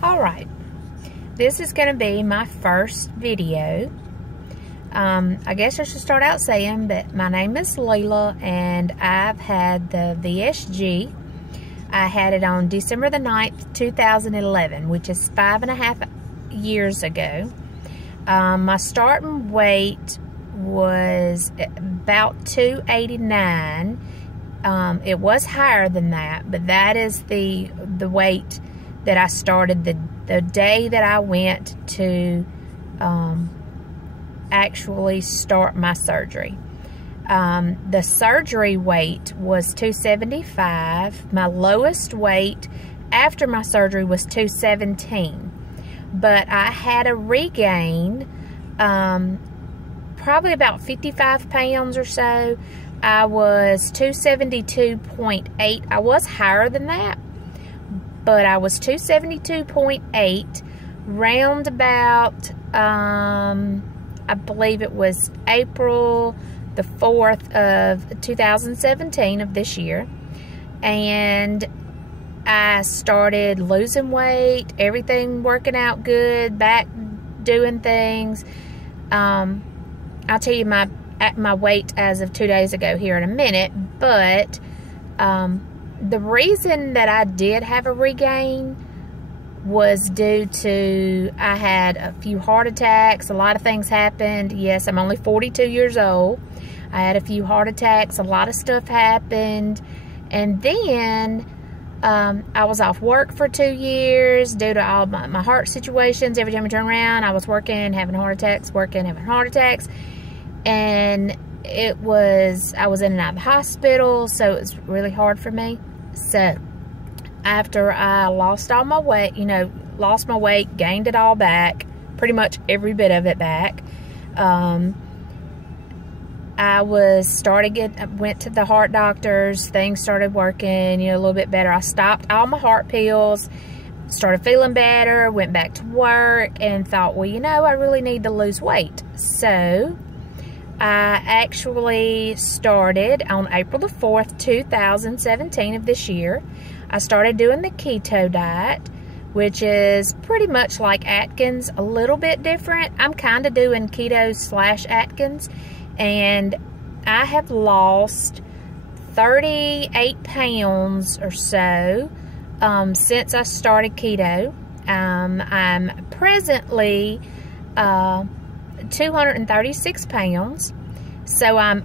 Alright, this is going to be my first video. I guess I should start out saying that my name is Leila and I've had the VSG. I had it on December the 9th, 2011, which is 5.5 years ago. My starting weight was about 289. It was higher than that, but that is the weight that I started the day that I went to actually start my surgery. The surgery weight was 275. My lowest weight after my surgery was 217. But I had a regain, probably about 55 pounds or so. I was 272.8. I was higher than that, but I was 272.8, round about, I believe it was April the 4th of 2017 of this year. And I started losing weight, everything working out good, back doing things. I'll tell you my weight as of 2 days ago here in a minute, but the reason that I did have a regain was due to I had a few heart attacks. A lot of things happened. Yes, I'm only 42 years old. I had a few heart attacks. A lot of stuff happened. And then I was off work for 2 years due to all my heart situations. Every time I turn around, I was working, having heart attacks, working, having heart attacks. And I was in and out of the hospital, so it was really hard for me. So after I lost all my weight, lost my weight, gained it all back, pretty much every bit of it back, I went to the heart doctors. Things started working, a little bit better. I stopped all my heart pills, started feeling better, went back to work, and thought, well, I really need to lose weight. So I actually started on April the 4th, 2017 of this year. I started doing the keto diet, which is pretty much like Atkins, a little bit different. I'm kind of doing keto / Atkins, and I have lost 38 pounds or so since I started keto. I'm presently 236 pounds, so I'm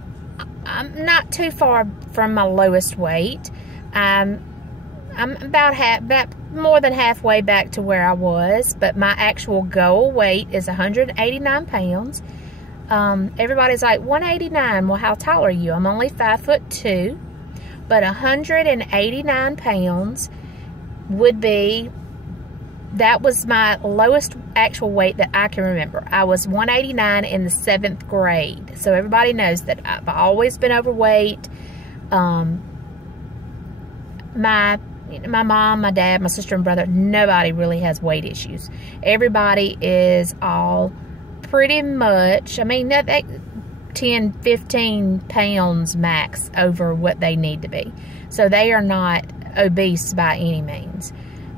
not too far from my lowest weight. I'm about more than halfway back to where I was, but my actual goal weight is 189 pounds. Everybody's like, 189, well, how tall are you? I'm only 5'2", but 189 pounds would be, that was my lowest actual weight that I can remember. I was 189 in the 7th grade. So everybody knows that I've always been overweight. My mom, my dad, my sister and brother, nobody really has weight issues. Everybody is all pretty much, 10, 15 pounds max over what they need to be. So they are not obese by any means.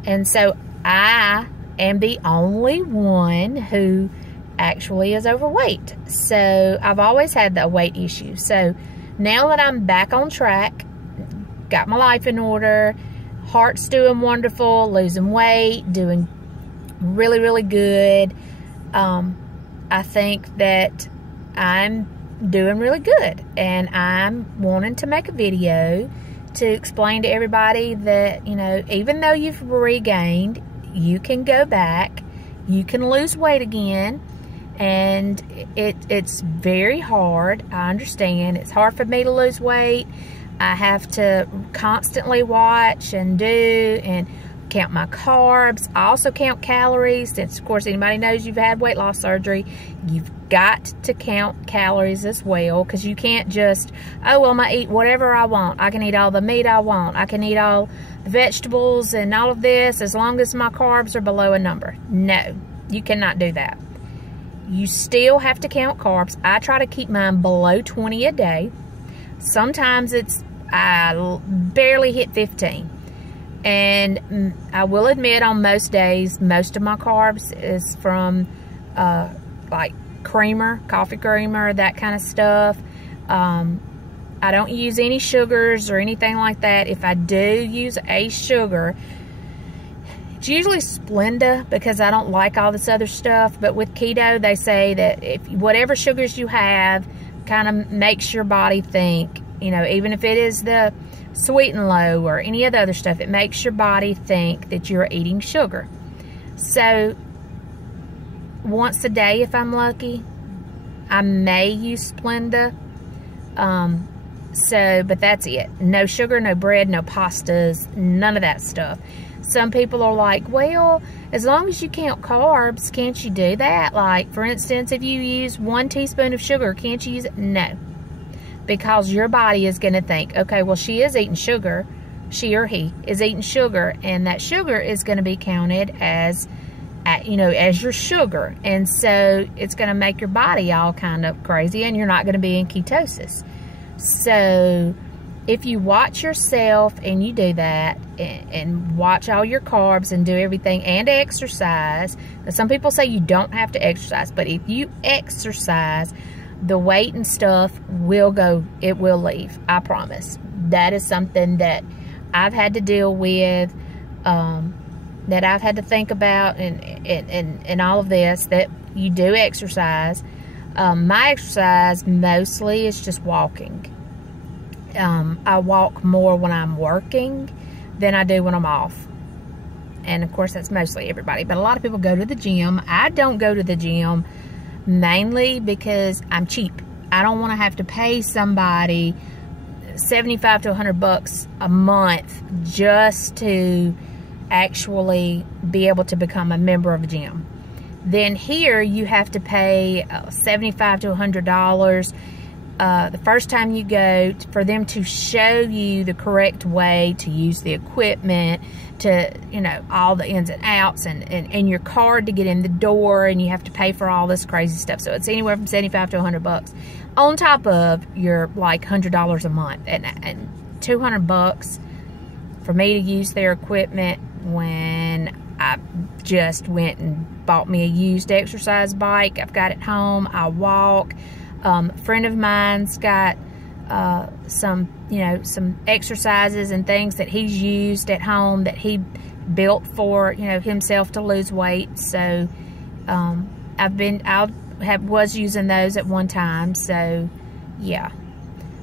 And so I am the only one who actually is overweight. So I've always had that weight issue. So now that I'm back on track, got my life in order, heart's doing wonderful, losing weight, doing really, really good, I think that I'm doing really good. And I'm wanting to make a video to explain to everybody that, even though you've regained, you can go back, you can lose weight again, and it's very hard. I understand. It's hard for me to lose weight. I have to constantly watch and do and count my carbs. I also count calories. Since, of course, anybody knows you've had weight loss surgery, you've got to count calories as well, because you can't just, oh, well, I'm going to eat whatever I want. I can eat all the meat I want. I can eat all the vegetables and all of this as long as my carbs are below a number. No, you cannot do that. You still have to count carbs. I try to keep mine below 20 a day. Sometimes I barely hit 15. And I will admit, on most days, most of my carbs is from like creamer, coffee creamer, that kind of stuff. I don't use any sugars or anything like that. If I do use a sugar, it's usually Splenda, because I don't like all this other stuff. But with keto, they say that if whatever sugars you have kind of makes your body think, you know, even if it is the sweet and low or any of the other stuff, it makes your body think that you're eating sugar. So once a day, if I'm lucky, I may use Splenda. But that's it. No sugar, no bread, no pastas, none of that stuff. Some people are like, well, as long as you count carbs, can't you do that? Like, for instance, if you use 1 teaspoon of sugar, can't you use it? No. Because your body is going to think, okay, well, she is eating sugar. She or he is eating sugar, and that sugar is going to be counted as, you know, as your sugar. And so it's going to make your body all kind of crazy, and you're not going to be in ketosis. So if you watch yourself and you do that, and watch all your carbs and do everything, and exercise, some people say you don't have to exercise, but if you exercise, the weight and stuff will go, it will leave, I promise. That is something that I've had to deal with, that I've had to think about, and all of this, that you do exercise. My exercise mostly is just walking. I walk more when I'm working than I do when I'm off. And of course, that's mostly everybody. But a lot of people go to the gym. I don't go to the gym mainly because I'm cheap. I don't want to have to pay somebody $75 to $100 a month just to actually be able to become a member of a gym. Then here you have to pay $75 to $100 the first time you go, for them to show you the correct way to use the equipment, to, you know, all the ins and outs, and your card to get in the door, and you have to pay for all this crazy stuff. So it's anywhere from $75 to $100 on top of your like $100 a month, and $200 for me to use their equipment when I just went and bought me a used exercise bike. I've got it home. I walk. A friend of mine's got some exercises and things that he's used at home that he built for, you know, himself to lose weight. So was using those at one time. So yeah,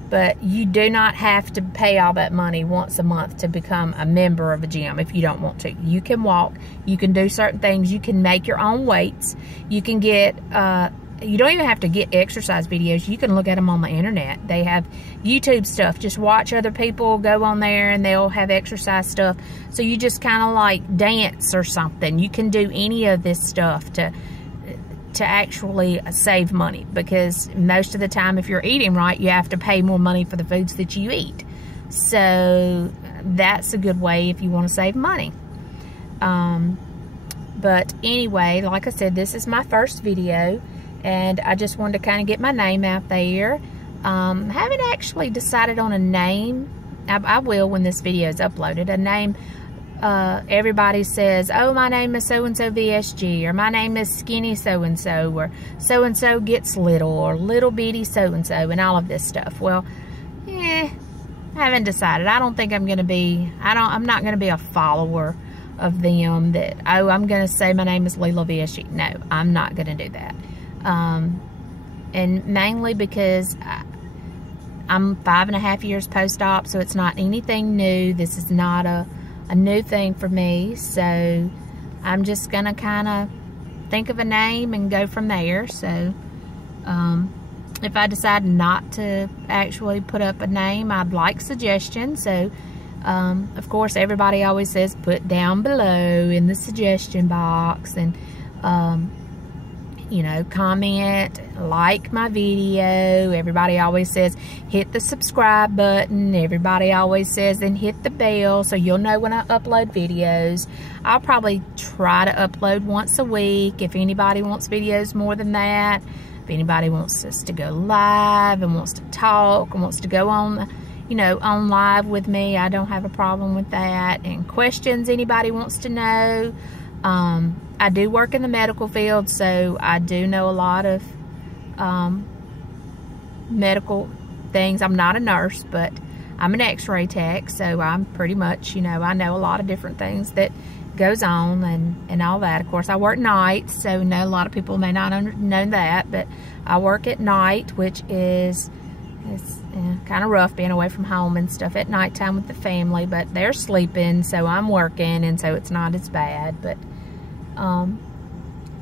but you do not have to pay all that money once a month to become a member of a gym if you don't want to. You can walk. You can do certain things. You can make your own weights. You can get you don't even have to get exercise videos. You can look at them on the internet. They have YouTube stuff. Just watch other people go on there and they'll have exercise stuff. So you just kind of like dance or something. You can do any of this stuff to actually save money, because most of the time if you're eating right, you have to pay more money for the foods that you eat. So that's a good way if you want to save money. But anyway, like I said, this is my first video. And I just wanted to kind of get my name out there. Haven't actually decided on a name. I will when this video is uploaded. A name everybody says, oh, my name is so-and-so VSG, or my name is skinny so-and-so, or so-and-so gets little, or little bitty so-and-so, and all of this stuff. Well, I haven't decided. I don't think I'm going to be, I'm not going to be a follower of them that, oh, I'm going to say my name is Leela VSG. No, I'm not going to do that. And mainly because I'm 5.5 years post-op, so it's not anything new. This is not a new thing for me. So I'm just going to kind of think of a name and go from there. So if I decide not to actually put up a name, I'd like suggestions. So of course, everybody always says put down below in the suggestion box, and you know, comment, like my video. Everybody always says hit the subscribe button. Everybody always says then hit the bell so you'll know when I upload videos. I'll probably try to upload once a week. If anybody wants videos more than that, if anybody wants us to go live and wants to talk and wants to go on you know, on live with me. I don't have a problem with that. And questions anybody wants to know. I do work in the medical field, so I do know a lot of medical things. I'm not a nurse, but I'm an x-ray tech, so I'm pretty much, you know, I know a lot of different things that goes on and all that. Of course, I work nights, so a lot of people may not know that, but I work at night, which is kind of rough being away from home and stuff at nighttime with the family, but they're sleeping, so I'm working, and so it's not as bad. But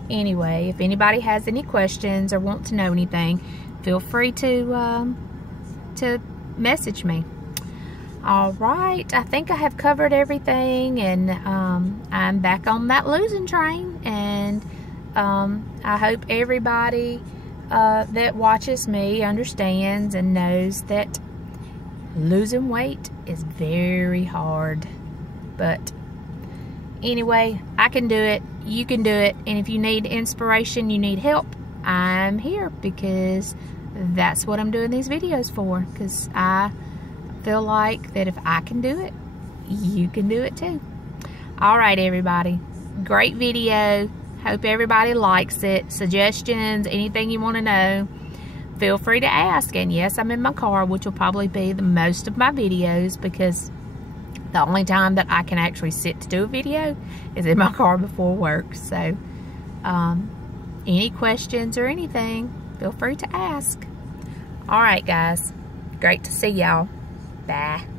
anyway, if anybody has any questions or want to know anything, feel free to message me. All right, I think I have covered everything, and I'm back on that losing train, and I hope everybody that watches me understands and knows that losing weight is very hard. But anyway, I can do it, you can do it, and if you need inspiration, you need help, I'm here, because that's what I'm doing these videos for, because I feel like that if I can do it, you can do it too. All right, everybody, great video. Hope everybody likes it. Suggestions, anything you want to know, feel free to ask. And yes, I'm in my car, which will probably be the most of my videos, because the only time that I can actually sit to do a video is in my car before work. So any questions or anything, feel free to ask. All right, guys, great to see y'all. Bye.